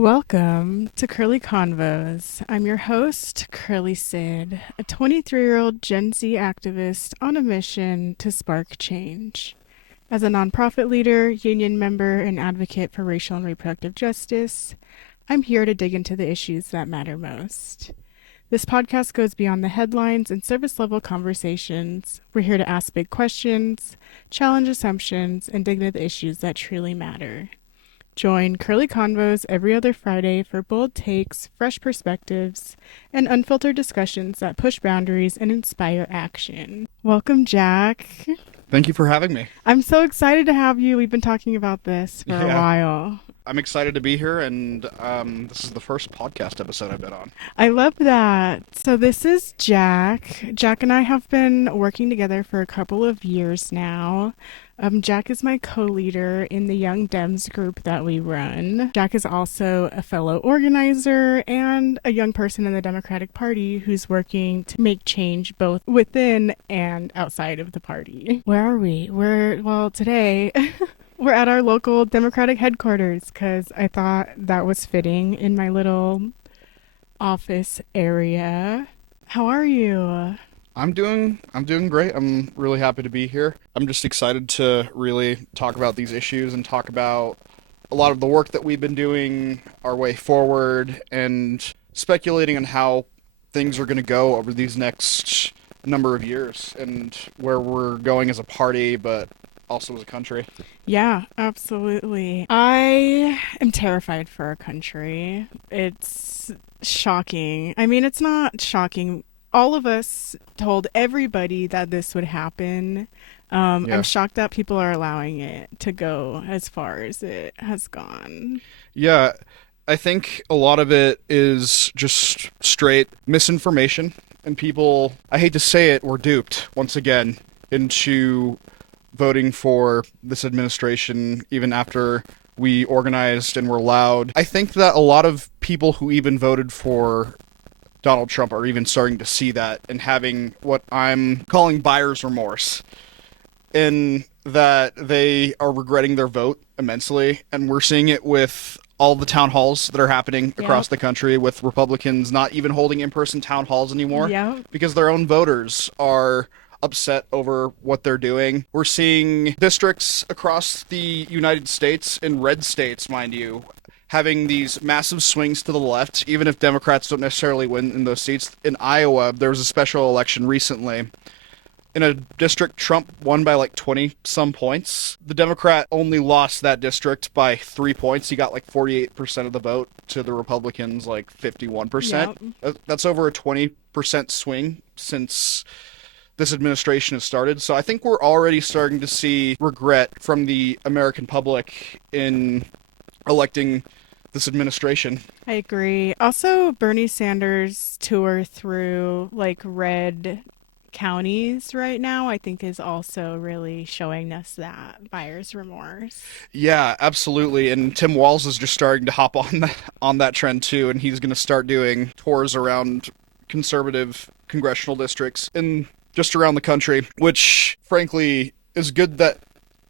Welcome to Curly Convos. I'm your host, Curly Syd, a 23-year-old Gen Z activist on a mission to spark change. As a nonprofit leader, union member, and advocate for racial and reproductive justice, I'm here to dig into the issues that matter most. This podcast goes beyond the headlines and service-level conversations. We're here to ask big questions, challenge assumptions, and dig into the issues that truly matter. Join Curly Convos every other Friday for bold takes, fresh perspectives, and unfiltered discussions that push boundaries and inspire action. Welcome, Jack. Thank you for having me. I'm so excited to have you. We've been talking about this for a while. I'm excited to be here, and this is the first podcast episode I've been on. I love that. So this is Jack. Jack and I have been working together for a couple of years now. Jack is my co-leader in the Young Dems group that we run. Jack is also a fellow organizer and a young person in the Democratic Party who's working to make change both within and outside of the party. Where are we? Today we're at our local Democratic headquarters because I thought that was fitting in my little office area. How are you? I'm doing great. I'm really happy to be here. I'm just excited to really talk about these issues and talk about a lot of the work that we've been doing, our way forward, and speculating on how things are going to go over these next number of years and where we're going as a party, but also as a country. Yeah, absolutely. I am terrified for our country. It's shocking. I mean, it's not shocking. All of us told everybody that this would happen. I'm shocked that people are allowing it to go as far as it has gone. Yeah, I think a lot of it is just straight misinformation, and people, I hate to say it, were duped once again into voting for this administration even after we organized and were loud. I think that a lot of people who even voted for Donald Trump are even starting to see that and having what I'm calling buyer's remorse, in that they are regretting their vote immensely. And we're seeing it with all the town halls that are happening across the country, with Republicans not even holding in-person town halls anymore because their own voters are upset over what they're doing. We're seeing districts across the United States, in red states, mind you, having these massive swings to the left, even if Democrats don't necessarily win in those seats. In Iowa, there was a special election recently. In a district, Trump won by like 20-some points. The Democrat only lost that district by 3 points. He got like 48% of the vote to the Republicans, like 51%. Yep. That's over a 20% swing since this administration has started. So I think we're already starting to see regret from the American public in electing this administration. I agree. Also, Bernie Sanders' tour through like red counties right now, I think, is also really showing us that buyer's remorse. Yeah, absolutely. And Tim Walz is just starting to hop on that trend too, and he's going to start doing tours around conservative congressional districts and just around the country, which frankly is good that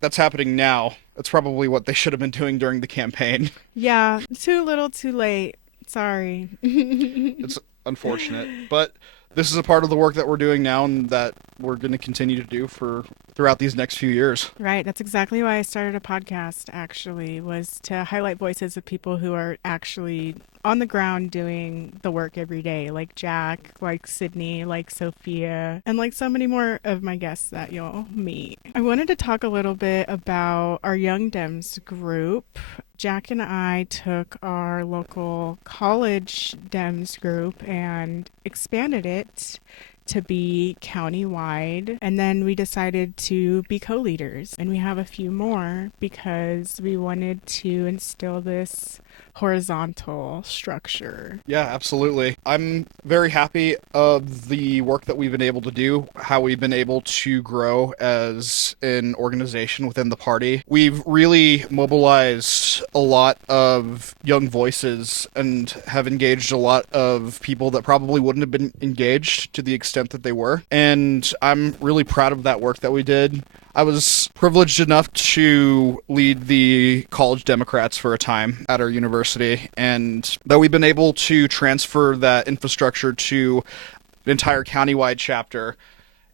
that's happening now. That's probably what they should have been doing during the campaign. Yeah, too little, too late. Sorry. It's unfortunate, but this is a part of the work that we're doing now and that we're going to continue to do throughout these next few years. Right. That's exactly why I started a podcast, actually, was to highlight voices of people who are actually on the ground doing the work every day, like Jack, like Sydney, like Sophia, and like so many more of my guests that you'll meet. I wanted to talk a little bit about our Young Dems group. Jack and I took our local college Dems group and expanded it to be countywide, and then we decided to be co-leaders, and we have a few more because we wanted to instill this horizontal structure. Yeah, absolutely. I'm very happy of the work that we've been able to do, how we've been able to grow as an organization within the party. We've really mobilized a lot of young voices and have engaged a lot of people that probably wouldn't have been engaged to the extent that they were. And I'm really proud of that work that we did. I was privileged enough to lead the college Democrats for a time at our university, and though we've been able to transfer that infrastructure to an entire countywide chapter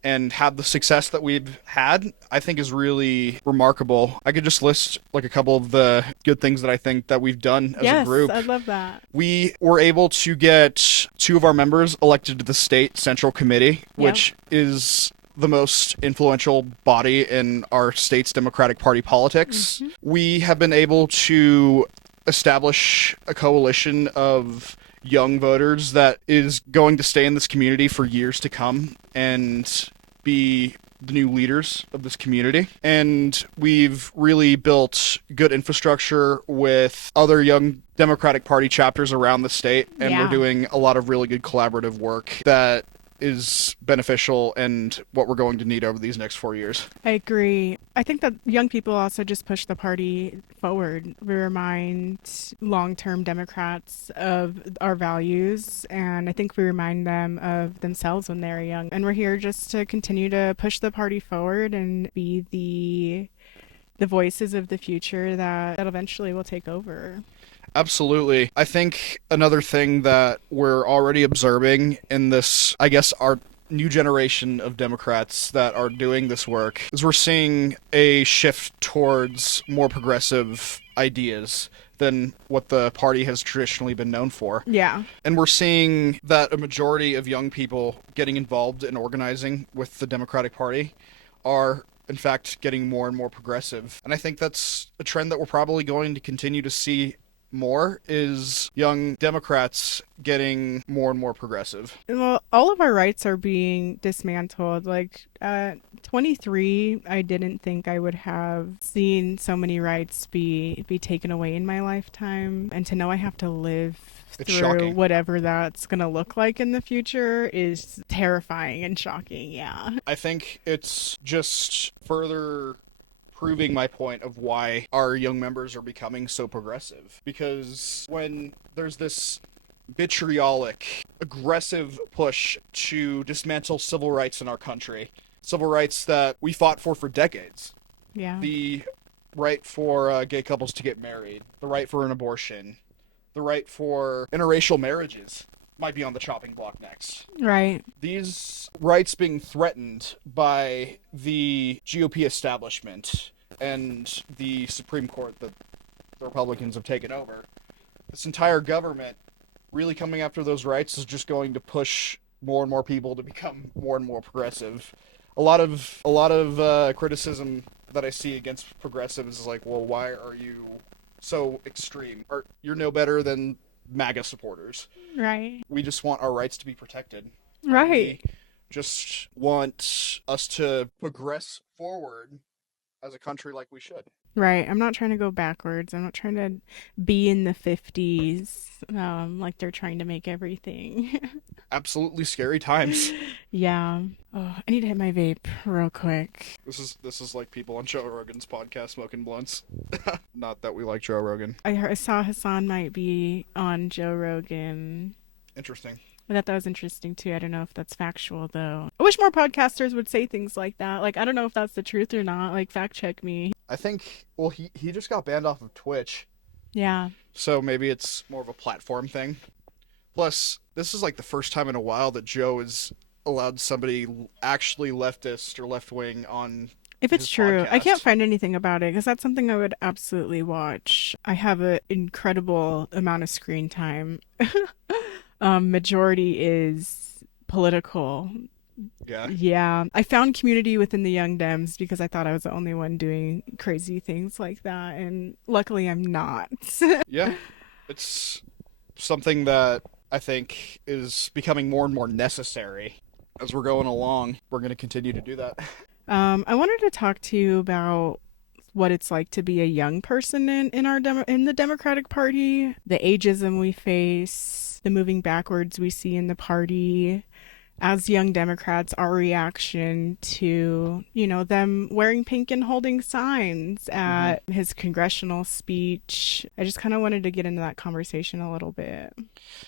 and have the success that we've had, I think is really remarkable. I could just list like a couple of the good things that I think that we've done as a Yes, group. I love that. We were able to get two of our members elected to the state central committee, Yep. which is the most influential body in our state's Democratic Party politics. Hmm. We have been able to establish a coalition of young voters that is going to stay in this community for years to come and be the new leaders of this community. And we've really built good infrastructure with other young Democratic Party chapters around the state, and we're Yeah. doing a lot of really good collaborative work that is beneficial and what we're going to need over these next 4 years. I agree. I think that young people also just push the party forward. We remind long-term Democrats of our values, and I think we remind them of themselves when they're young. And we're here just to continue to push the party forward and be the voices of the future that eventually will take over. Absolutely. I think another thing that we're already observing in this, I guess, our new generation of Democrats that are doing this work is we're seeing a shift towards more progressive ideas than what the party has traditionally been known for. Yeah. And we're seeing that a majority of young people getting involved in organizing with the Democratic Party are in fact getting more and more progressive. And I think that's a trend that we're probably going to continue to see more, is young Democrats getting more and more progressive. Well, all of our rights are being dismantled. Like at 23, I didn't think I would have seen so many rights be taken away in my lifetime, and to know I have to live It's through shocking. whatever that's going to look like in the future is terrifying and shocking. Yeah. I think it's just further proving my point of why our young members are becoming so progressive. Because when there's this vitriolic, aggressive push to dismantle civil rights in our country, civil rights that we fought for decades, Yeah. the right for gay couples to get married, the right for an abortion, the right for interracial marriages might be on the chopping block next. Right. These rights being threatened by the GOP establishment and the Supreme Court that the Republicans have taken over, this entire government really coming after those rights is just going to push more and more people to become more and more progressive. A lot of criticism that I see against progressives is like, well, why are you so extreme? Or you're no better than MAGA supporters. Right. We just want our rights to be protected. Right. We just want us to progress forward as a country like we should. Right. I'm not trying to go backwards. I'm not trying to be in the 50s, like they're trying to make everything. Absolutely scary times. Yeah. Oh, I need to hit my vape real quick. This is like people on Joe Rogan's podcast smoking blunts. Not that we like Joe Rogan. I saw Hassan might be on Joe Rogan. Interesting. I thought that was interesting too. I don't know if that's factual though. I wish more podcasters would say things like that. Like, I don't know if that's the truth or not. Like, fact check me. I think, well, he just got banned off of Twitch, Yeah. so maybe it's more of a platform thing. Plus, this is like the first time in a while that Joe has allowed somebody actually leftist or left wing on If it's his true, I can't podcast. find anything about it because that's something I would absolutely watch. I have an incredible amount of screen time. Majority is political. Yeah. Yeah. I found community within the Young Dems because I thought I was the only one doing crazy things like that. And luckily I'm not. Yeah. It's something that I think is becoming more and more necessary as we're going along. We're going to continue to do that. I wanted to talk to you about what it's like to be a young person in the Democratic Party, the ageism we face, the moving backwards we see in the party, as young Democrats, our reaction to, them wearing pink and holding signs Hmm. at his congressional speech. I just kind of wanted to get into that conversation a little bit.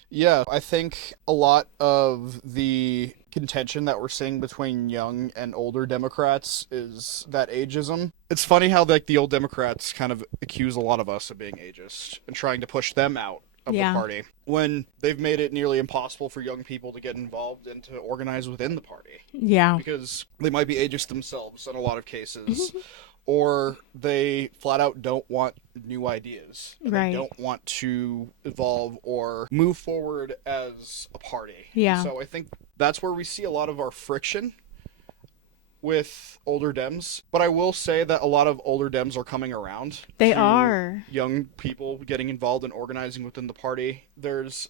Yeah, I think a lot of the contention that we're seeing between young and older Democrats is that ageism. It's funny how like the old Democrats kind of accuse a lot of us of being ageist and trying to push them out of the Yeah. party when they've made it nearly impossible for young people to get involved and to organize within the party Yeah. because they might be ageist themselves in a lot of cases, or they flat out don't want new ideas and they Right. don't want to evolve or move forward as a party. And Yeah. so I think that's where we see a lot of our friction with older Dems. But I will say that a lot of older Dems are coming around They to are. young people getting involved in organizing within the party. There's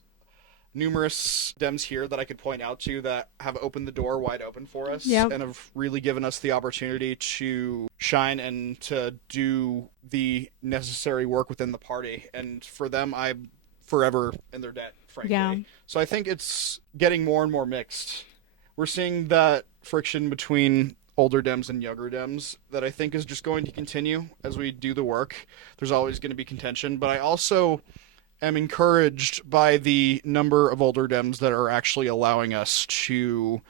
numerous Dems here that I could point out to that have opened the door wide open for us Yep. and have really given us the opportunity to shine and to do the necessary work within the party. And for them, I'm forever in their debt, Yeah. frankly. So I think it's getting more and more mixed. We're seeing that friction between older Dems and younger Dems that I think is just going to continue as we do the work. There's always going to be contention, but I also am encouraged by the number of older Dems that are actually allowing us to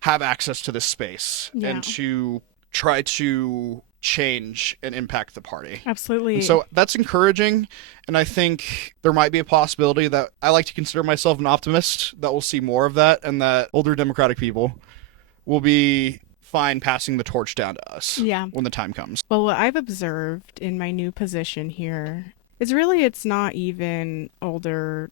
have access to this space and Yeah. to try to change and impact the party. And Absolutely. so that's encouraging. And I think there might be a possibility that I like to consider myself an optimist that we'll see more of that and that older Democratic people will be fine passing the torch down to us Yeah. when the time comes. Well, what I've observed in my new position here is really it's not even older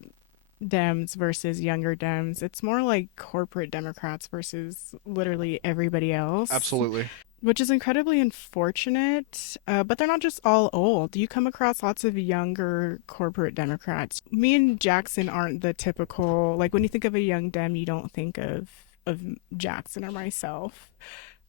Dems versus younger Dems. It's more like corporate Democrats versus literally everybody else, Absolutely. which is incredibly unfortunate. But they're not just all old. You come across lots of younger corporate Democrats. Me and Jackson aren't the typical, like when you think of a young Dem, you don't think of Jackson or myself.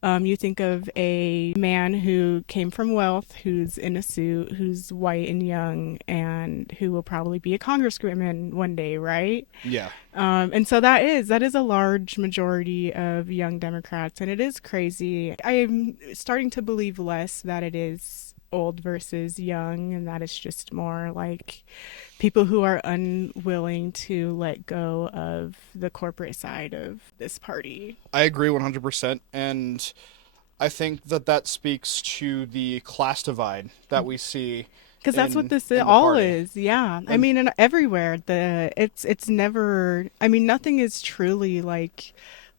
You think of a man who came from wealth, who's in a suit, who's white and young, and who will probably be a congresswoman one day, right? Yeah. And so that is a large majority of young Democrats, and it is crazy. I am starting to believe less that it is old versus young, and that it's just more like people who are unwilling to let go of the corporate side of this party. I agree 100%. And I think that that speaks to the class divide that we see Because that's what in this in the all party. is. Yeah. I And mean, and everywhere it's never. I mean, nothing is truly like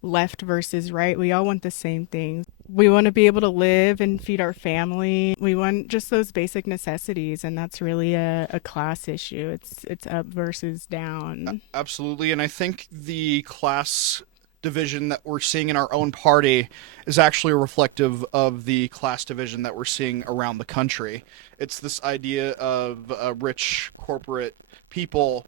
left versus right. We all want the same things. We want to be able to live and feed our family. We want just those basic necessities, and that's really a class issue. It's up versus down. absolutely, and I think the class division that we're seeing in our own party is actually reflective of the class division that we're seeing around the country. It's this idea of rich corporate people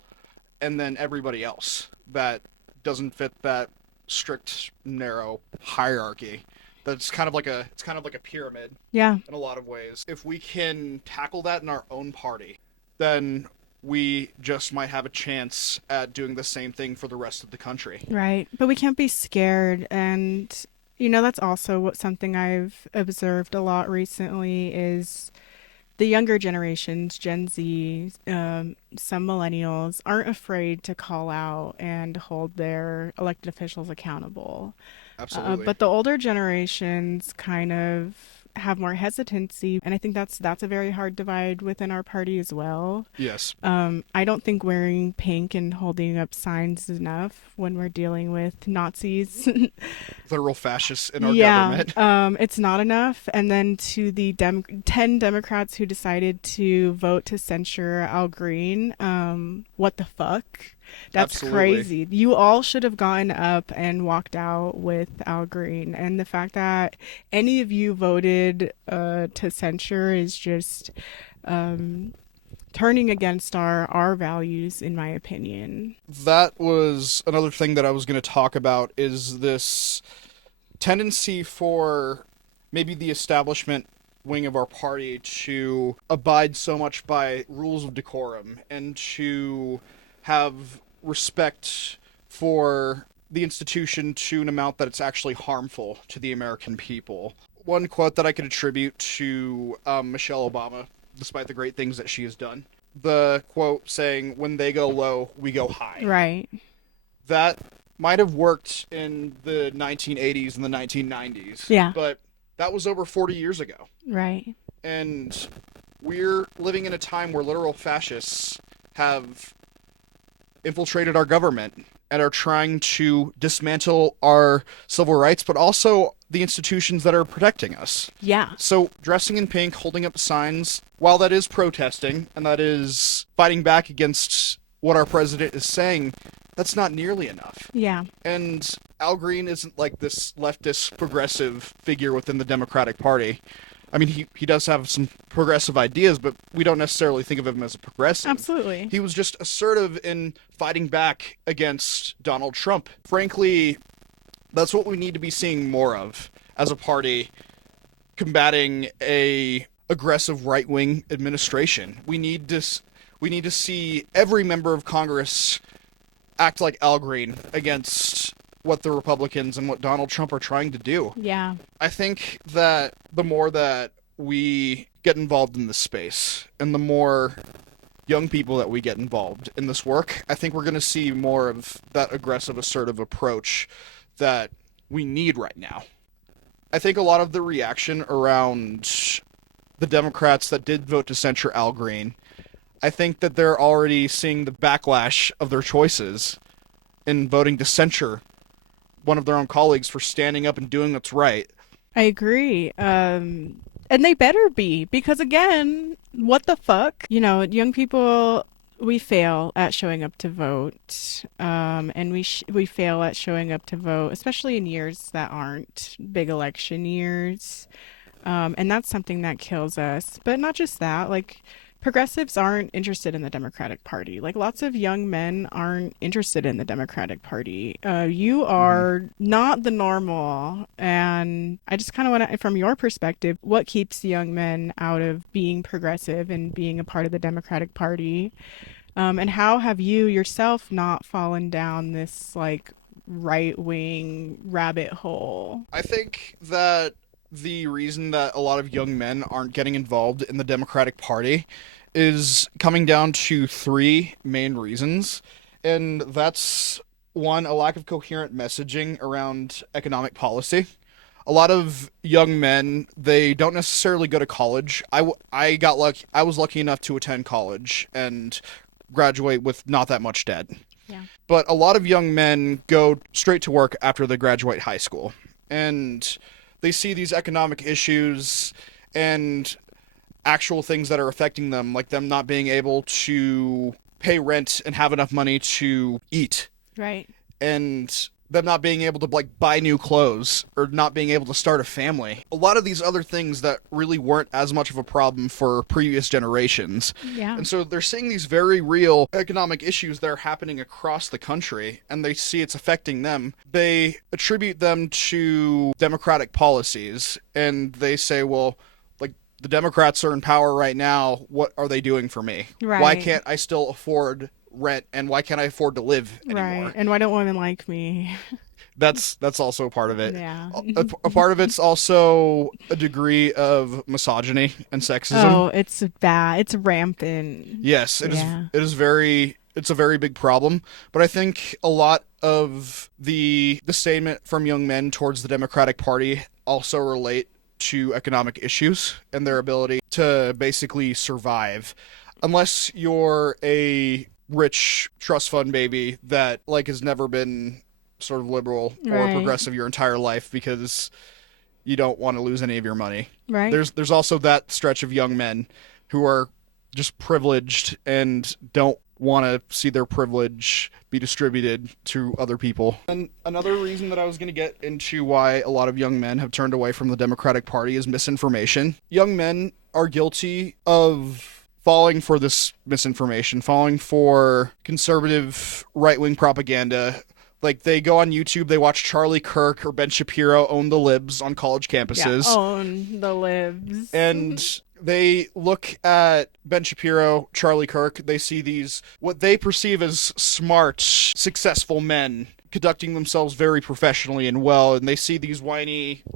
and then everybody else that doesn't fit that strict narrow hierarchy. That's kind of like a it's kind of like a pyramid Yeah. in a lot of ways. If we can tackle that in our own party, then we just might have a chance at doing the same thing for the rest of the country. Right. But we can't be scared. And, that's also what something I've observed a lot recently is the younger generations, Gen Z, some millennials, aren't afraid to call out and hold their elected officials accountable. Absolutely. But the older generations kind of have more hesitancy, and I think that's a very hard divide within our party as well. Yes. I don't think wearing pink and holding up signs is enough when we're dealing with Nazis. Literal fascists in our Yeah, government. it's not enough. And then to the 10 Democrats who decided to vote to censure Al Green, what the fuck? That's Absolutely. crazy. You all should have gotten up and walked out with Al Green. And the fact that any of you voted to censure is just um, turning against our values, in my opinion. That was another thing that I was going to talk about is this tendency for maybe the establishment wing of our party to abide so much by rules of decorum and to have respect for the institution to an amount that it's actually harmful to the American people. One quote that I could attribute to Michelle Obama, despite the great things that she has done, the quote saying, "When they go low, we go high." Right. That might have worked in the 1980s and the 1990s, Yeah. but that was over 40 years ago. Right. And we're living in a time where literal fascists have infiltrated our government and are trying to dismantle our civil rights, but also the institutions that are protecting us. Yeah. So dressing in pink, holding up signs, while that is protesting and that is fighting back against what our president is saying, that's not nearly enough. Yeah. And Al Green isn't like this leftist progressive figure within the Democratic Party. I mean, he does have some progressive ideas, but we don't necessarily think of him as a progressive. Absolutely. He was just assertive in fighting back against Donald Trump. Frankly, that's what we need to be seeing more of as a party, combating a aggressive right-wing administration. We need to see every member of Congress act like Al Green against what the Republicans and what Donald Trump are trying to do. Yeah. I think that the more that we get involved in this space and the more young people that we get involved in this work, I think we're going to see more of that aggressive, assertive approach that we need right now. I think a lot of the reaction around the Democrats that did vote to censure Al Green, I think that they're already seeing the backlash of their choices in voting to censure one of their own colleagues for standing up and doing what's right. I agree. And they better be, because again, what the fuck? You know, young people, we fail at showing up to vote. And we fail at showing up to vote, especially in years that aren't big election years. And that's something that kills us. But not just that, like, progressives aren't interested in the Democratic Party. Like, lots of young men aren't interested in the Democratic Party. You are not the normal. And I just kind of want to, from your perspective, what keeps young men out of being progressive and being a part of the Democratic Party? And how have you yourself not fallen down this, like, right-wing rabbit hole? I think that the reason that a lot of young men aren't getting involved in the Democratic Party is coming down to three main reasons. And that's one, a lack of coherent messaging around economic policy. A lot of young men, they don't necessarily go to college. I was lucky enough to attend college and graduate with not that much debt. Yeah. But a lot of young men go straight to work after they graduate high school. And they see these economic issues and actual things that are affecting them, like them not being able to pay rent and have enough money to eat. Right. And them not being able to, like, buy new clothes or not being able to start a family. A lot of these other things that really weren't as much of a problem for previous generations. Yeah. And so they're seeing these very real economic issues that are happening across the country, and they see it's affecting them. They attribute them to democratic policies, and they say, well, like, the Democrats are in power right now. What are they doing for me? Right. Why can't I still afford rent, and why can't I afford to live anymore? Right. And why don't women like me? That's also a part of it. Yeah. A part of it's also a degree of misogyny and sexism. Oh, it's bad. It's rampant. Yes, Yeah. It is it's a very big problem. But I think a lot of the disdainment from young men towards the Democratic Party also relate to economic issues and their ability to basically survive. Unless you're a rich trust fund baby that, like, has never been sort of liberal or Right. progressive your entire life because you don't want to lose any of your money. Right. There's also that stretch of young men who are just privileged and don't want to see their privilege be distributed to other people. And another reason that I was going to get into why a lot of young men have turned away from the Democratic Party is misinformation. Young men are guilty of falling for this misinformation, falling for conservative right-wing propaganda. Like, they go on YouTube, they watch Charlie Kirk or Ben Shapiro own the libs on college campuses. Yeah, own the libs. And they look at Ben Shapiro, Charlie Kirk, they see these, what they perceive as smart, successful men conducting themselves very professionally and well, and they see these whiny I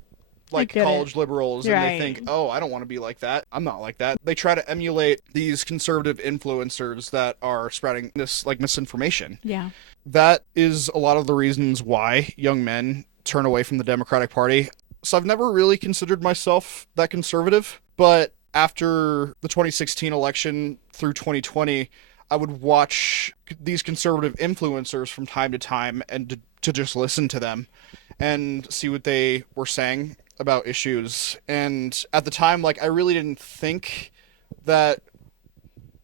like get it. college liberals and they think, Right. oh, I don't want to be like that. I'm not like that. They try to emulate these conservative influencers that are spreading this like misinformation. Yeah. That is a lot of the reasons why young men turn away from the Democratic Party. So I've never really considered myself that conservative, but after the 2016 election through 2020, I would watch these conservative influencers from time to time and to just listen to them and see what they were saying about issues. And at the time, like, I really didn't think that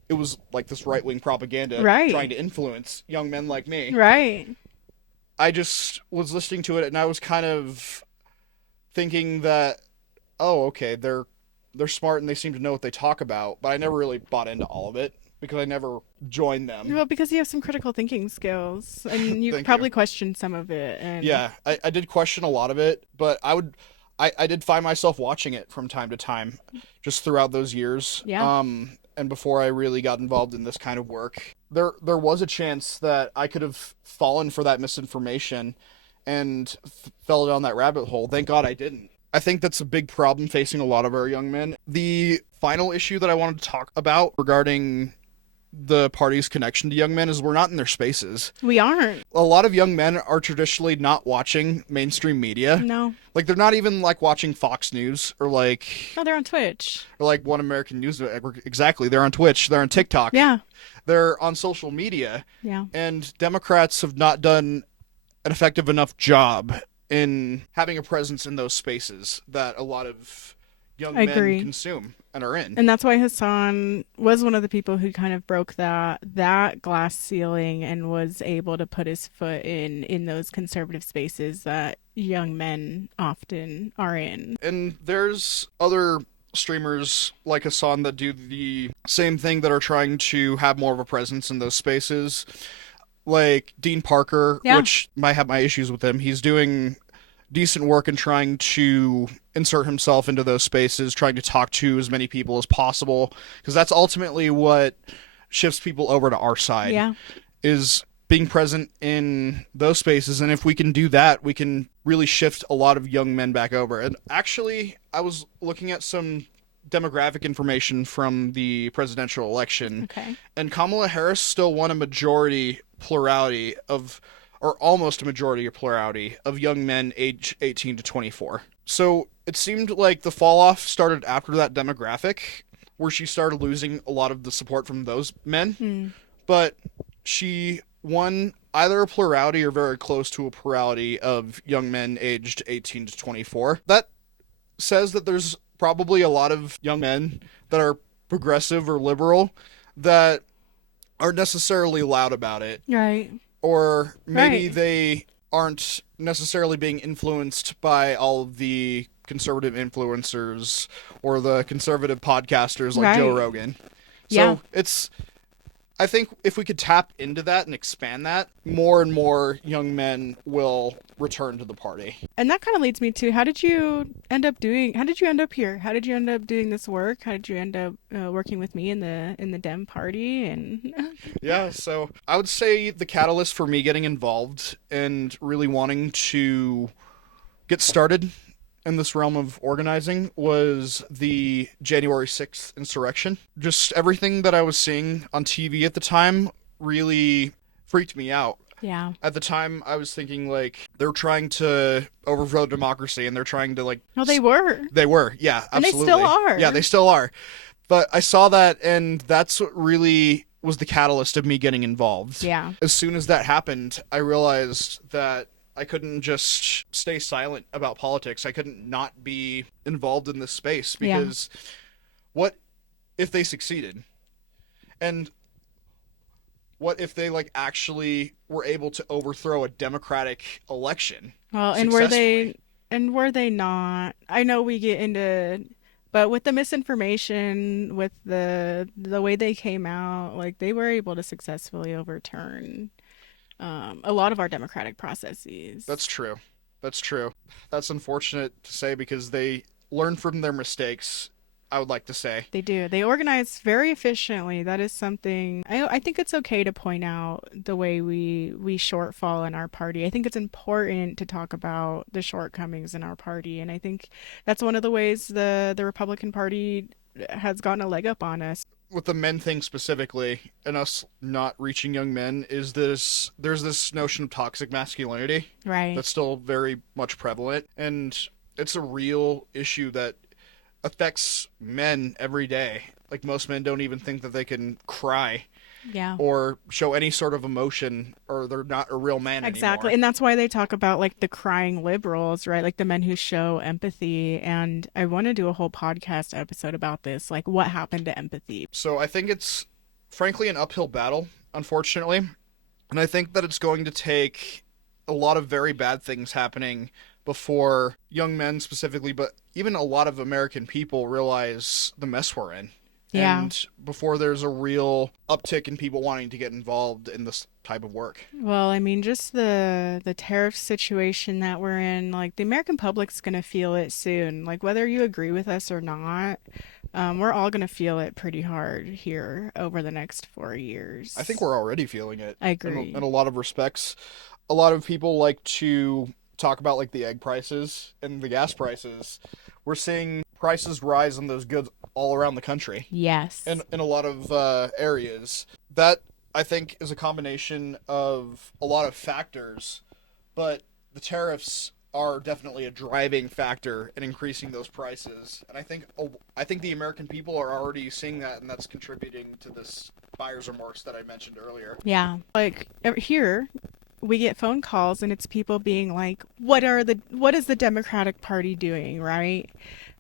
it was like this right wing propaganda trying Right. to influence young men like me. Right. I just was listening to it and I was kind of thinking that, oh, okay, they're smart and they seem to know what they talk about, but I never really bought into all of it because I never joined them. Well, because you have some critical thinking skills and you Thank you. probably questioned some of it and Yeah, I did question a lot of it, but I did find myself watching it from time to time just throughout those years. yeah. And before I really got involved in this kind of work, there was a chance that I could have fallen for that misinformation and fell down that rabbit hole. Thank God I didn't. I think that's a big problem facing a lot of our young men. The final issue that I wanted to talk about regarding the party's connection to young men is we're not in their spaces. We aren't. A lot of young men are traditionally not watching mainstream media. No. Like they're not even like watching Fox News No, they're on Twitch. or like One American News Network. Exactly. They're on Twitch, they're on TikTok. Yeah. They're on social media, Yeah. and Democrats have not done an effective enough job in having a presence in those spaces that a lot of young I men agree. consume and are in. And that's why Hassan was one of the people who kind of broke that glass ceiling and was able to put his foot in those conservative spaces that young men often are in. And there's other streamers like Hassan that do the same thing that are trying to have more of a presence in those spaces. Like Dean Parker, Yeah. which might have my issues with him. He's doing decent work in trying to insert himself into those spaces, trying to talk to as many people as possible, because that's ultimately what shifts people over to our side, Yeah. is being present in those spaces. And if we can do that, we can really shift a lot of young men back over. And actually, I was looking at some demographic information from the presidential election, Okay. and Kamala Harris still won a majority plurality of, or almost a majority or plurality of young men age 18 to 24. So it seemed like the fall off started after that demographic, where she started losing a lot of the support from those men. Hmm. But she won either a plurality or very close to a plurality of young men aged 18 to 24. That says that there's probably a lot of young men that are progressive or liberal that aren't necessarily loud about it, Right. or maybe Right. they aren't necessarily being influenced by all of the conservative influencers or the conservative podcasters like Joe Right. Rogan. Yeah. So it's, I think if we could tap into that and expand that, more and more young men will return to the party. And that kind of leads me to how did you end up here? How did you end up doing this work? How did you end up working with me in the Dem party and Yeah, so I would say the catalyst for me getting involved and really wanting to get started in this realm of organizing was the January 6th insurrection. Just everything that I was seeing on TV at the time really freaked me out. yeah. At the time, I was thinking, like, they're trying to overthrow democracy and they're trying to, like. No, they were. They were, yeah, And they absolutely. still are. Yeah, they still are. But I saw that, and that's what really was the catalyst of me getting involved. Yeah. As soon as that happened, I realized that I couldn't just stay silent about politics. I couldn't not be involved in this space Yeah. because what if they succeeded? And what if they like actually were able to overthrow a democratic election Well, successfully? and were they not? I know we get into but with the misinformation, with the way they came out, like they were able to successfully overturn a lot of our democratic processes. That's true. That's true. That's unfortunate to say because they learned from their mistakes. I would like to say. They do. They organize very efficiently. That is something I think it's okay to point out the way we shortfall in our party. I think it's important to talk about the shortcomings in our party, and I think that's one of the ways the Republican Party has gotten a leg up on us. With the men thing specifically, and us not reaching young men, is there's this notion of toxic masculinity Right. that's still very much prevalent, and it's a real issue that affects men every day. Like most men don't even think that they can cry Yeah. or show any sort of emotion, or they're not a real man Exactly. anymore. And that's why they talk about like the crying liberals, right? Like the men who show empathy. And I want to do a whole podcast episode about this, like what happened to empathy. So I think it's frankly an uphill battle, unfortunately. And I think that it's going to take a lot of very bad things happening before young men specifically, but even a lot of American people realize the mess we're in. Yeah. And before there's a real uptick in people wanting to get involved in this type of work. Well, I mean, just the tariff situation that we're in, like the American public's gonna feel it soon. Like whether you agree with us or not, we're all gonna feel it pretty hard here over the next 4 years. I think we're already feeling it I in agree. a lot of respects. A lot of people like to talk about like the egg prices and the gas prices. We're seeing prices rise on those goods all around the country Yes. in a lot of areas. That I think is a combination of a lot of factors, but the tariffs are definitely a driving factor in increasing those prices. And I think the American people are already seeing that, and that's contributing to this buyer's remorse that I mentioned earlier. Yeah. Like here, we get phone calls and it's people being like, what is the Democratic Party doing, right?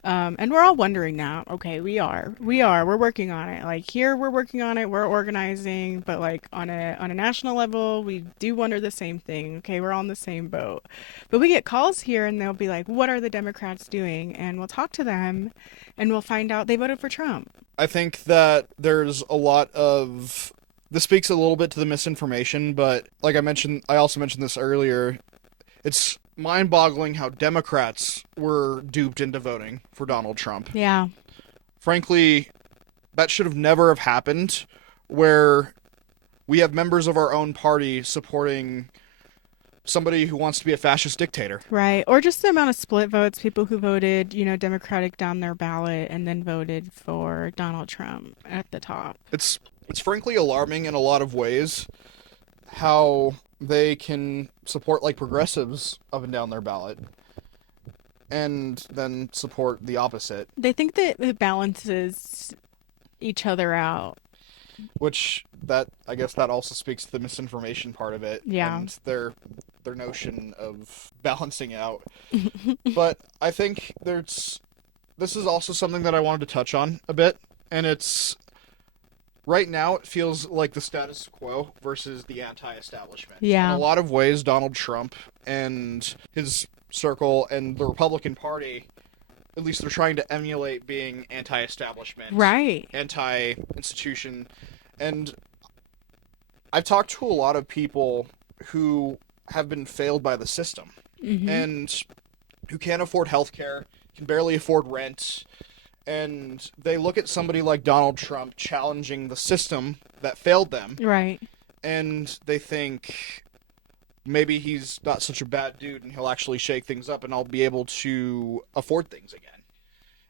And we're all wondering now. Okay, we're working on it. Like here, we're working on it. We're organizing, but like on a national level, we do wonder the same thing. Okay, we're all in the same boat. But we get calls here, and they'll be like, "What are the Democrats doing?" And we'll talk to them, and we'll find out they voted for Trump. I think that there's a lot of this speaks a little bit to the misinformation, but like I also mentioned this earlier. It's mind-boggling how Democrats were duped into voting for Donald Trump. Yeah. Frankly, that should have never have happened, where we have members of our own party supporting somebody who wants to be a fascist dictator. Right. Or just the amount of split votes, people who voted, Democratic down their ballot and then voted for Donald Trump at the top. It's frankly alarming in a lot of ways how they can support like progressives up and down their ballot and then support the opposite, They think that it balances each other out. which that I guess that also speaks to the misinformation part of it Yeah. and their notion of balancing out. But I think this is also something that I wanted to touch on a bit, and it's right now it feels like the status quo versus the anti-establishment. Yeah. In a lot of ways, Donald Trump and his circle and the Republican Party, at least they're trying to emulate being anti-establishment, Right. anti-institution. And I've talked to a lot of people who have been failed by the system Mm-hmm. and who can't afford health care, can barely afford rent, and they look at somebody like Donald Trump challenging the system that failed them, Right. and they think maybe he's not such a bad dude and he'll actually shake things up and I'll be able to afford things again.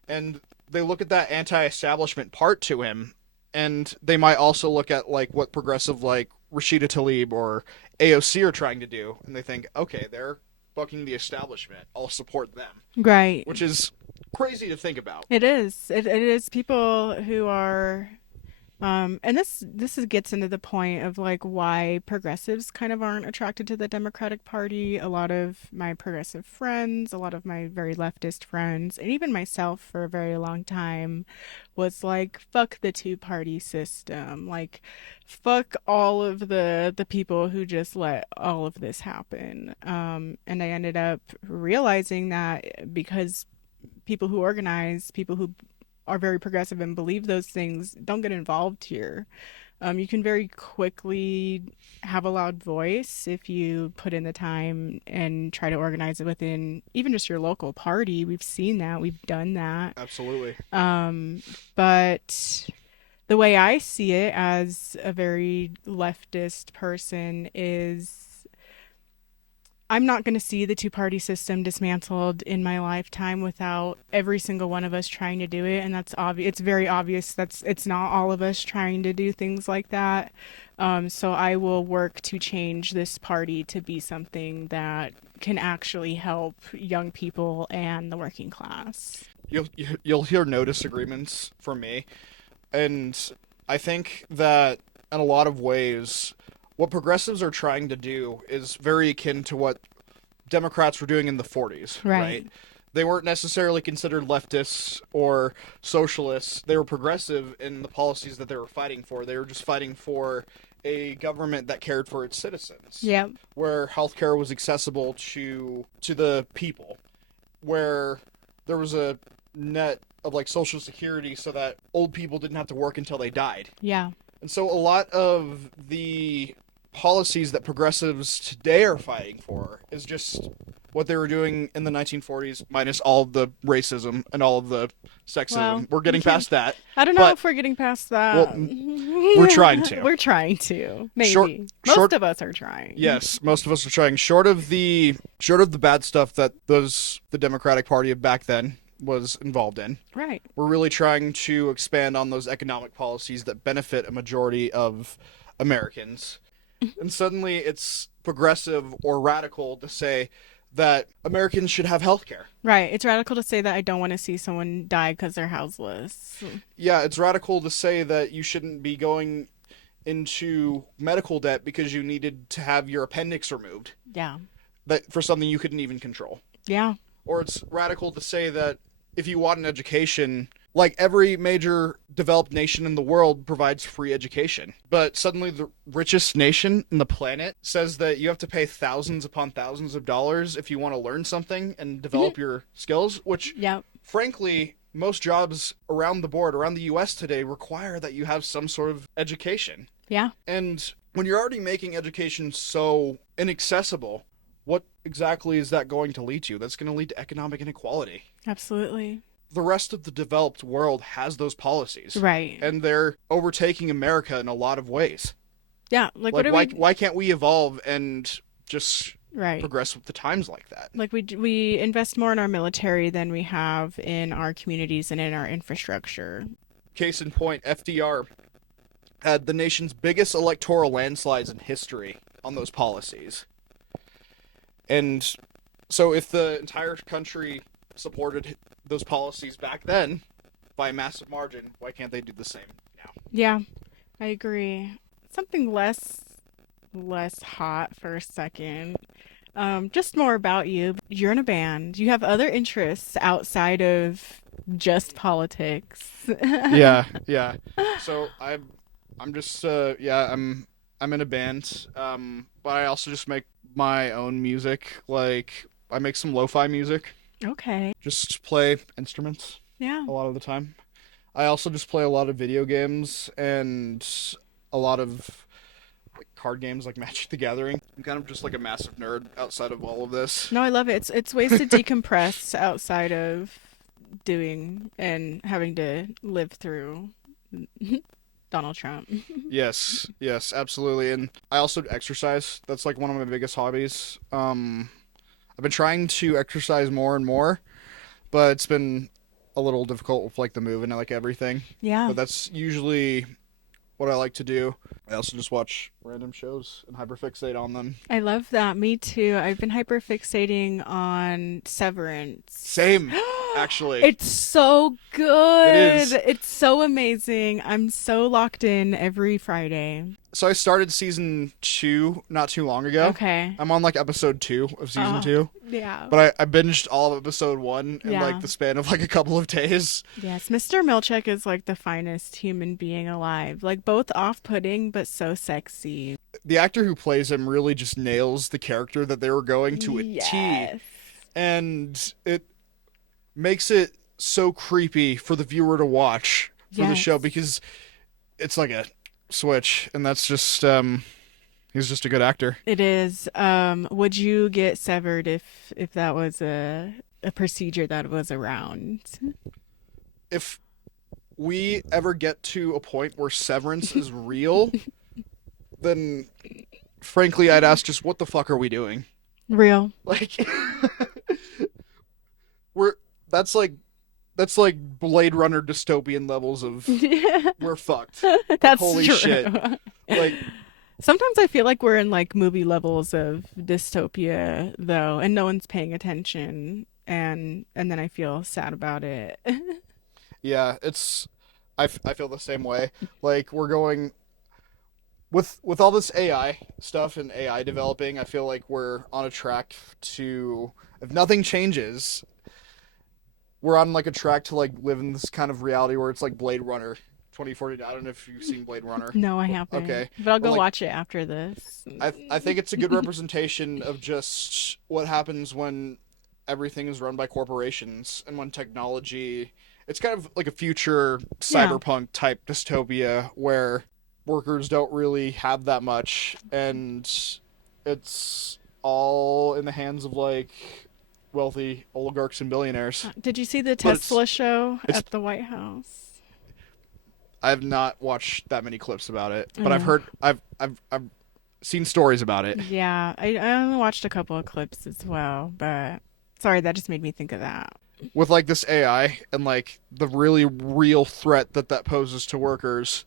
And they look at that anti-establishment part to him, and they might also look at like what progressive like Rashida Tlaib or AOC are trying to do, and they think, okay, they're bucking the establishment, I'll support them, Right. which is crazy to think about. It is. It is people who are and gets into the point of like why progressives kind of aren't attracted to the Democratic Party. A lot of my progressive friends, a lot of my very leftist friends, and even myself for a very long time was like, fuck the two-party system. Like fuck all of the people who just let all of this happen. And I ended up realizing that because people who organize, people who are very progressive and believe those things don't get involved here. You can very quickly have a loud voice if you put in the time and try to organize it within even just your local party. We've seen that, we've done that. Absolutely. But the way I see it as a very leftist person is I'm not going to see the two party system dismantled in my lifetime without every single one of us trying to do it. And that's obvious. It's very obvious that's it's not all of us trying to do things like that. So I will work to change this party to be something that can actually help young people and the working class. You'll hear no disagreements from me, and I think that in a lot of ways, what progressives are trying to do is very akin to what Democrats were doing in the 40s, right? Right. They weren't necessarily considered leftists or socialists. They were progressive in the policies that they were fighting for. They were just fighting for a government that cared for its citizens, Yep. where healthcare was accessible to the people, where there was a net of like social security so that old people didn't have to work until they died. Yeah. And so a lot of the policies that progressives today are fighting for is just what they were doing in the 1940s, minus all of the racism and all of the sexism. Well, We're getting past that. I don't know But, if we're getting past well, that. we're trying to. We're trying to. Maybe. Short- Most short- of us are trying. Yes, most of us are trying. Short of the bad stuff that the Democratic Party of back then was involved in. Right. We're really trying to expand on those economic policies that benefit a majority of Americans. And suddenly it's progressive or radical to say that Americans should have health care. Right. It's radical to say that I don't want to see someone die because they're houseless. Yeah, it's radical to say that you shouldn't be going into medical debt because you needed to have your appendix removed. Yeah. That for something you couldn't even control. Yeah. Or it's radical to say that if you want an education, like every major developed nation in the world provides free education. But suddenly the richest nation in the planet says that you have to pay thousands upon thousands of dollars if you want to learn something and develop your skills, which Yep. frankly, most jobs around the board, around the US today, require that you have some sort of education. Yeah. And when you're already making education so inaccessible, what exactly is that going to lead to? That's going to lead to economic inequality. Absolutely. The rest of the developed world has those policies. Right. And they're overtaking America in a lot of ways. Yeah. Like Like, what are why can't we evolve and just Right. progress with the times like that? Like we invest more in our military than we have in our communities and in our infrastructure. Case in point, FDR had the nation's biggest electoral landslides in history on those policies. And so if the entire country supported those policies back then by a massive margin, why can't they do the same now? Yeah. I agree. Something less hot for a second. Just more about you. You're in a band. You have other interests outside of just politics. Yeah. So I'm just I'm in a band. But I also just make my own music. Like I make some lo-fi music. Okay. Just play instruments Yeah. a lot of the time. I also just play a lot of video games and a lot of like card games like Magic the Gathering. I'm kind of just like a massive nerd outside of all of this. No, I love it. It's ways to decompress outside of doing and having to live through Donald Trump. Yes, absolutely. And I also exercise. That's like one of my biggest hobbies. I've been trying to exercise more and more, but it's been a little difficult with like the move and like everything. Yeah. But that's usually what I like to do. I also just watch random shows and hyperfixate on them. I love that. Me too. I've been hyperfixating on Severance. Same, actually. It's so good. It is. It's so amazing. I'm so locked in every Friday. So I started season 2 not too long ago. Okay. I'm on like episode 2 of season 2. Yeah. But I binged all of episode 1 in Yeah. like the span of like a couple of days. Yes, Mr. Milchek is like the finest human being alive. Like both off-putting but so sexy. The actor who plays him really just nails the character that they were going to a T. Yes. And it makes it so creepy for the viewer to watch for the Yes. show because it's like a switch, and that's just he's just a good actor. It is. Would you get severed if that was a procedure that was around? If we ever get to a point where severance is real, then frankly, I'd ask just what the fuck are we doing? Real. Like, we're that's like that's like Blade Runner dystopian levels of we're fucked. Like, That's holy true. shit. Like, Sometimes I feel like we're in like movie levels of dystopia though, and no one's paying attention, and then I feel sad about it. yeah, I feel the same way. Like, we're going with all this AI stuff and AI developing. I feel like we're on a track to, if nothing changes, we're on like a track to like live in this kind of reality where it's like Blade Runner 2040. I don't know if you've seen Blade Runner. No, I haven't. Okay. But I'll But go like, watch it after this. I think it's a good representation of just what happens when everything is run by corporations and when technology, it's kind of like a future Yeah. cyberpunk type dystopia where workers don't really have that much, and it's all in the hands of like wealthy oligarchs and billionaires. Did you see the But it's Tesla show it's at the White House? I've not watched that many clips about it, but I've Oh. heard I've seen stories about it. Yeah, I only watched a couple of clips as well, but sorry, that just made me think of that. With like this AI and like the really real threat that that poses to workers,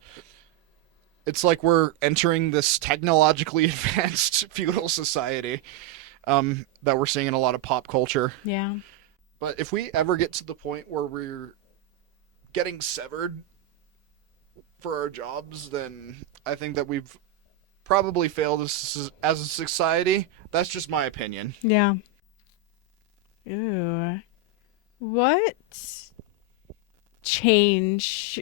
it's like we're entering this technologically advanced feudal society that we're seeing in a lot of pop culture. Yeah. But if we ever get to the point where we're getting severed for our jobs, then I think that we've probably failed as a society. That's just my opinion. Yeah. Ooh. What change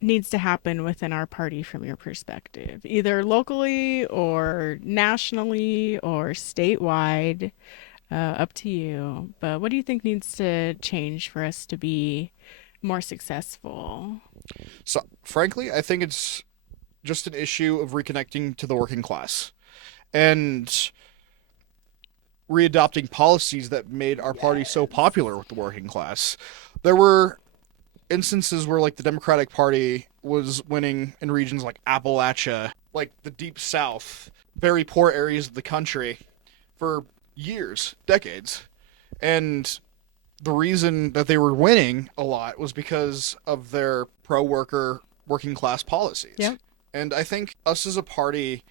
needs to happen within our party from your perspective? Either locally or nationally or statewide, up to you. But what do you think needs to change for us to be more successful? So, frankly, I think it's just an issue of reconnecting to the working class and readopting policies that made our party so Yes. popular with the working class. There were instances where like the Democratic Party was winning in regions like Appalachia, like the deep south, very poor areas of the country for years, decades. And the reason that they were winning a lot was because of their pro-worker working class policies. Yep. And I think us as a party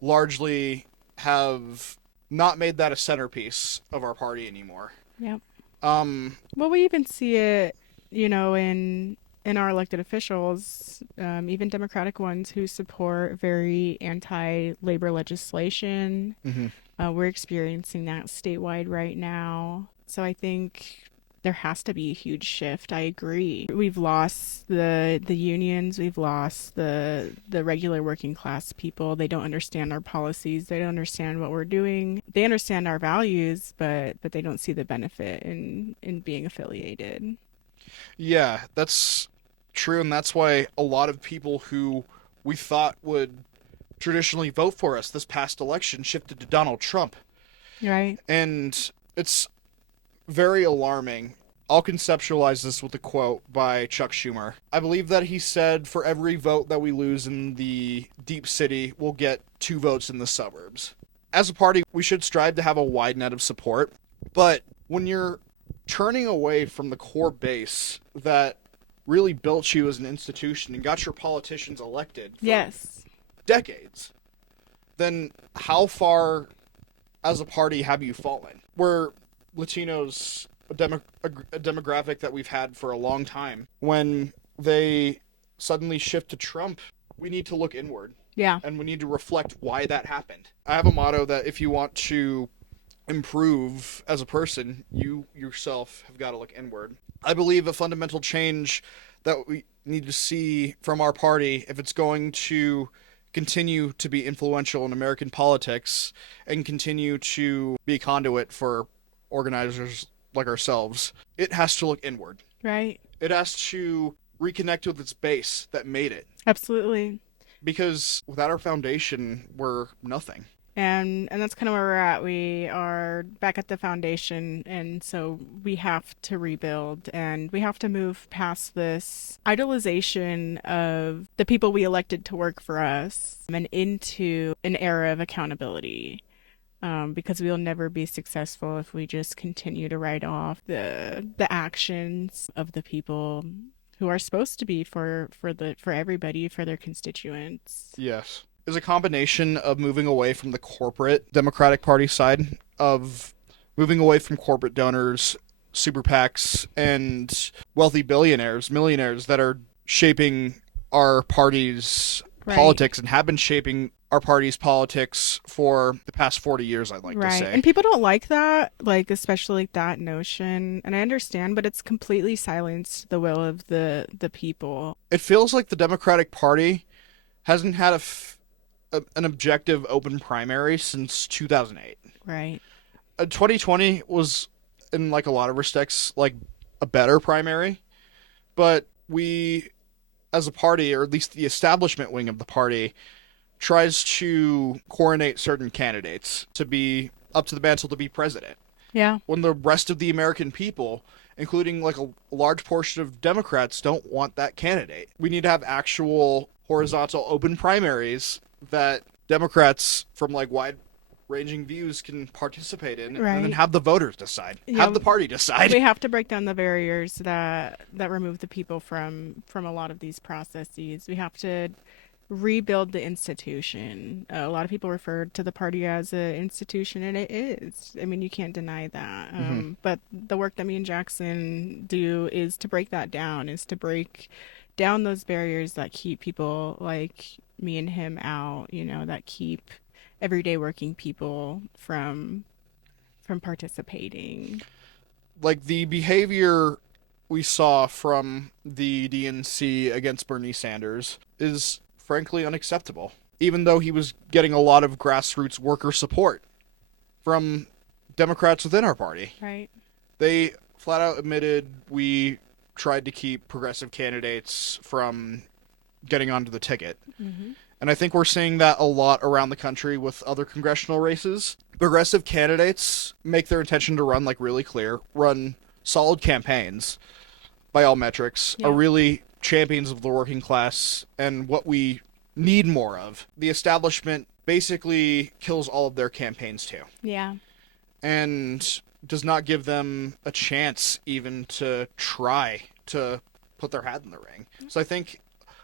largely have not made that a centerpiece of our party anymore. Yep. Um, Well, we even see it, in our elected officials, even Democratic ones who support very anti-labor legislation. mhm. We're experiencing that statewide right now. So I think there has to be a huge shift. I agree. We've lost the unions. We've lost the regular working class people. They don't understand our policies. They don't understand what we're doing. They understand our values, but they don't see the benefit in being affiliated. Yeah, that's true, and that's why a lot of people who we thought would traditionally vote for us this past election shifted to Donald Trump. Right? And it's very alarming. I'll conceptualize this with a quote by Chuck Schumer. I believe that he said, for every vote that we lose in the deep city, we'll get 2 votes in the suburbs. As a party, we should strive to have a wide net of support, but when you're turning away from the core base that really built you as an institution and got your politicians elected for Yes. decades, then how far as a party have you fallen? We're Latinos, a demographic that we've had for a long time. When they suddenly shift to Trump, we need to look inward Yeah. and we need to reflect why that happened. I have a motto that if you want to improve as a person, you yourself have got to look inward. I believe a fundamental change that we need to see from our party, if it's going to continue to be influential in American politics and continue to be a conduit for organizers like ourselves, it has to look inward. Right? It has to reconnect with its base that made it. Absolutely. because without our foundation, we're nothing. And that's kind of where we're at. We are back at the foundation, and so we have to rebuild, and we have to move past this idolization of the people we elected to work for us and into an era of accountability. Because we'll never be successful if we just continue to write off the actions of the people who are supposed to be for everybody, for their constituents. Yes. Is a combination of moving away from the corporate Democratic Party side, of moving away from corporate donors, super PACs, and wealthy billionaires, millionaires that are shaping our party's Right. politics and have been shaping our party's politics for the past 40 years, I'd like to Right. say. And people don't like that, like especially like that notion. And I understand, but it's completely silenced the will of the people. It feels like the Democratic Party hasn't had an objective open primary since 2008. Right. 2020 was, in like a lot of respects, like a better primary, but we, as a party, or at least the establishment wing of the party, tries to coronate certain candidates to be up to the mantle to be president, Yeah. when the rest of the American people, including like a large portion of Democrats, don't want that candidate. We need to have actual horizontal open primaries that Democrats from like wide ranging views can participate in, and then Right. have the voters decide, have Yeah. the party decide. We have to break down the barriers that remove the people from a lot of these processes. We have to rebuild the institution. A lot of people refer to the party as an institution, and it is. I mean, you can't deny that. Mm-hmm. But the work that me and Jackson do is to break that down, is to break down those barriers that keep people like me and him out, that keep everyday working people from participating. Like the behavior we saw from the DNC against Bernie Sanders is frankly unacceptable, even though he was getting a lot of grassroots worker support from Democrats within our party. Right. They flat out admitted we tried to keep progressive candidates from getting onto the ticket. Mm-hmm. And I think we're seeing that a lot around the country with other congressional races. Progressive candidates make their intention to run like really clear, run solid campaigns by all metrics, are Yeah. really champions of the working class and what we need more of. The establishment basically kills all of their campaigns too, Yeah. and does not give them a chance even to try to put their hat in the ring. So I think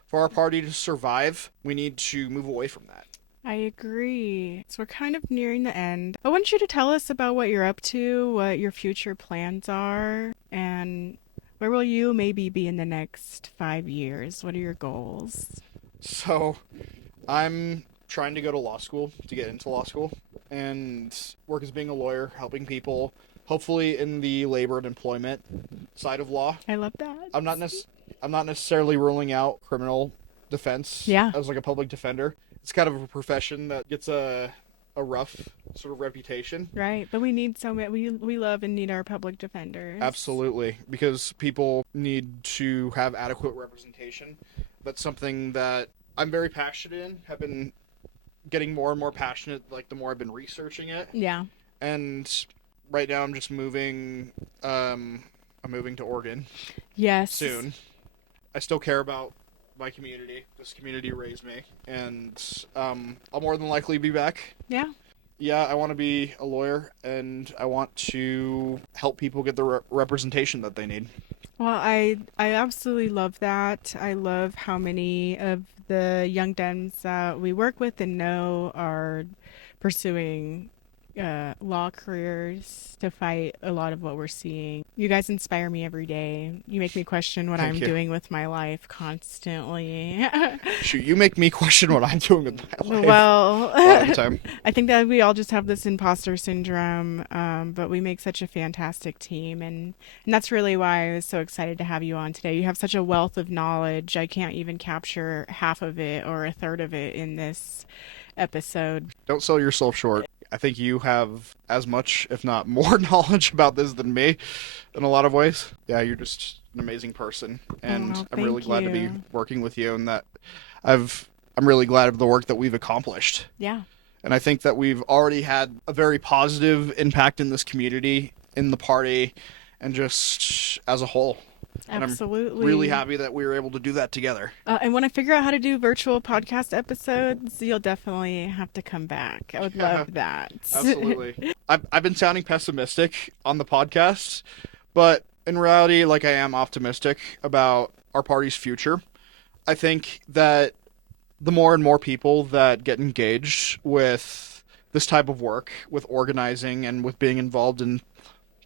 for our party to survive, we need to move away from that. I agree. So we're kind of nearing the end. I want you to tell us about what you're up to, what your future plans are, and where will you maybe be in the next 5 years? What are your goals? So I'm trying to go to law school, to get into law school, and work as being a lawyer, helping people, hopefully in the labor and employment side of law. I love that. I'm not necessarily ruling out criminal defense Yeah. as like a public defender. It's kind of a profession that gets a rough sort of reputation. Right, but we need so many. We love and need our public defenders. Absolutely, because people need to have adequate representation. That's something that I'm very passionate in. Have been getting more and more passionate like the more I've been researching it. Yeah. And right now I'm just moving. I'm moving to Oregon Yes. soon. I still care about my community. This community raised me, and I'll more than likely be back. Yeah. Yeah, I want to be a lawyer, and I want to help people get the representation that they need. Well, I absolutely love that. I love how many of the young Dems that we work with and know are pursuing law careers to fight a lot of what we're seeing. You guys inspire me every day. You make me question what Thank I'm you. doing with my life constantly. Shoot, you make me question what I'm doing with my life Well, a lot of the time. I think that we all just have this imposter syndrome, but we make such a fantastic team, and that's really why I was so excited to have you on today. You have such a wealth of knowledge. I can't even capture half of it or a third of it in this episode. Don't sell yourself short. I think you have as much, if not more, knowledge about this than me in a lot of ways. Yeah, you're just an amazing person, and Oh, I'm really thank glad to be you. working with you, and that I've I'm really glad of the work that we've accomplished. Yeah. And I think that we've already had a very positive impact in this community, in the party, and just as a whole. And I'm really Absolutely. happy that we were able to do that together. And when I figure out how to do virtual podcast episodes, you'll definitely have to come back. I would love that. Absolutely. I've been sounding pessimistic on the podcast, but in reality, like I am optimistic about our party's future. I think that the more and more people that get engaged with this type of work, with organizing and with being involved in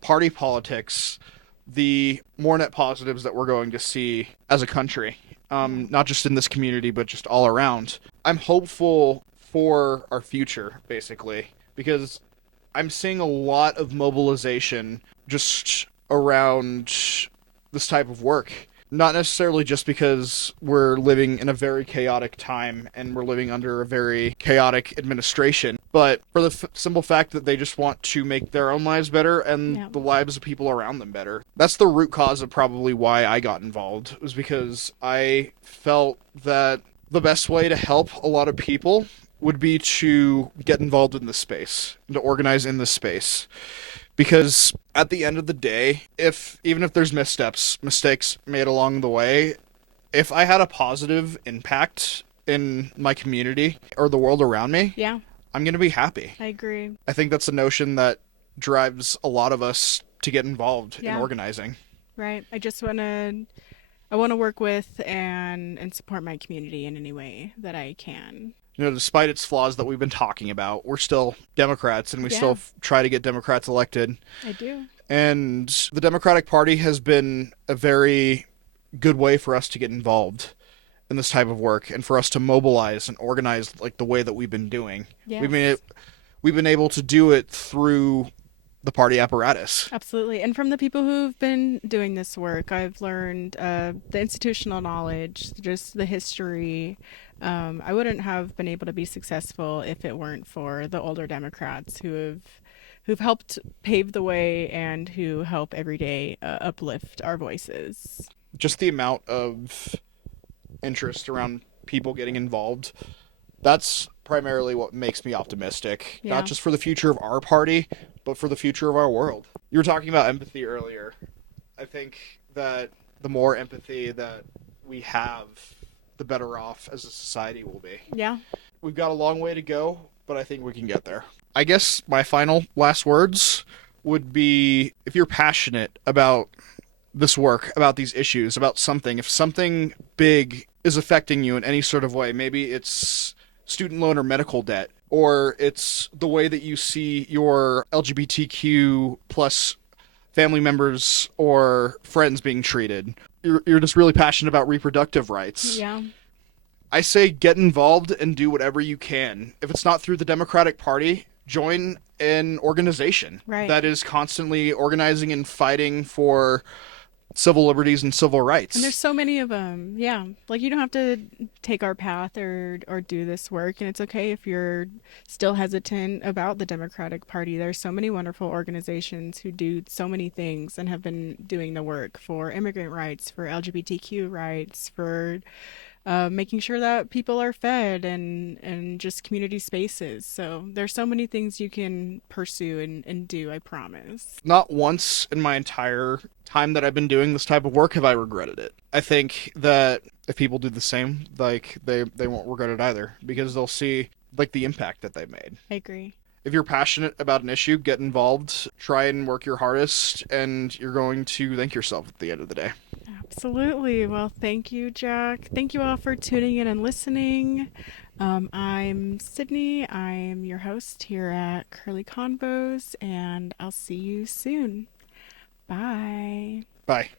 party politics, the more net positives that we're going to see as a country, Yeah. not just in this community, but just all around. I'm hopeful for our future, basically, because I'm seeing a lot of mobilization just around this type of work. Not necessarily just because we're living in a very chaotic time and we're living under a very chaotic administration, but for the simple fact that they just want to make their own lives better and Yeah. the lives of people around them better. That's the root cause of probably why I got involved, was because I felt that the best way to help a lot of people would be to get involved in this space, and to organize in this space. Because at the end of the day, if even if there's mistakes made along the way, if I had a positive impact in my community or the world around me, Yeah. I'm going to be happy. I agree. I think that's a notion that drives a lot of us to get involved in Yeah. organizing. Right. I want to work with and support my community in any way that I can. Despite its flaws that we've been talking about, we're still Democrats and we Yeah. still try to get Democrats elected. I do. And the Democratic Party has been a very good way for us to get involved in this type of work and for us to mobilize and organize like the way that we've been doing. Yes. We've been able to do it through the party apparatus. Absolutely. And from the people who've been doing this work, I've learned the institutional knowledge, just the history. I wouldn't have been able to be successful if it weren't for the older Democrats who've helped pave the way and who help every day uplift our voices. Just the amount of interest around people getting involved, that's primarily what makes me optimistic. Yeah. Not just for the future of our party, but for the future of our world. You were talking about empathy earlier. I think that the more empathy that we have, the better off as a society will be. Yeah. We've got a long way to go, but I think we can get there. I guess my final last words would be, if you're passionate about this work, about these issues, about something, if something big is affecting you in any sort of way, maybe it's student loan or medical debt, or it's the way that you see your LGBTQ plus family members or friends being treated, you're just really passionate about reproductive rights. Yeah. I say get involved and do whatever you can. If it's not through the Democratic Party, join an organization that is constantly organizing and fighting for civil liberties and civil rights. And there's so many of them. Yeah. Like you don't have to take our path or do this work. And it's okay if you're still hesitant about the Democratic Party. There's so many wonderful organizations who do so many things and have been doing the work for immigrant rights, for LGBTQ rights, for making sure that people are fed and just community spaces. So there's so many things you can pursue and do, I promise. Not once in my entire time that I've been doing this type of work have I regretted it. I think that if people do the same, like they won't regret it either, because they'll see like the impact that they've made. I agree. If you're passionate about an issue, get involved, try and work your hardest, and you're going to thank yourself at the end of the day. Absolutely. Well, thank you, Jack. Thank you all for tuning in and listening. I'm Sydney. I'm your host here at Curly Convos, and I'll see you soon. Bye. Bye.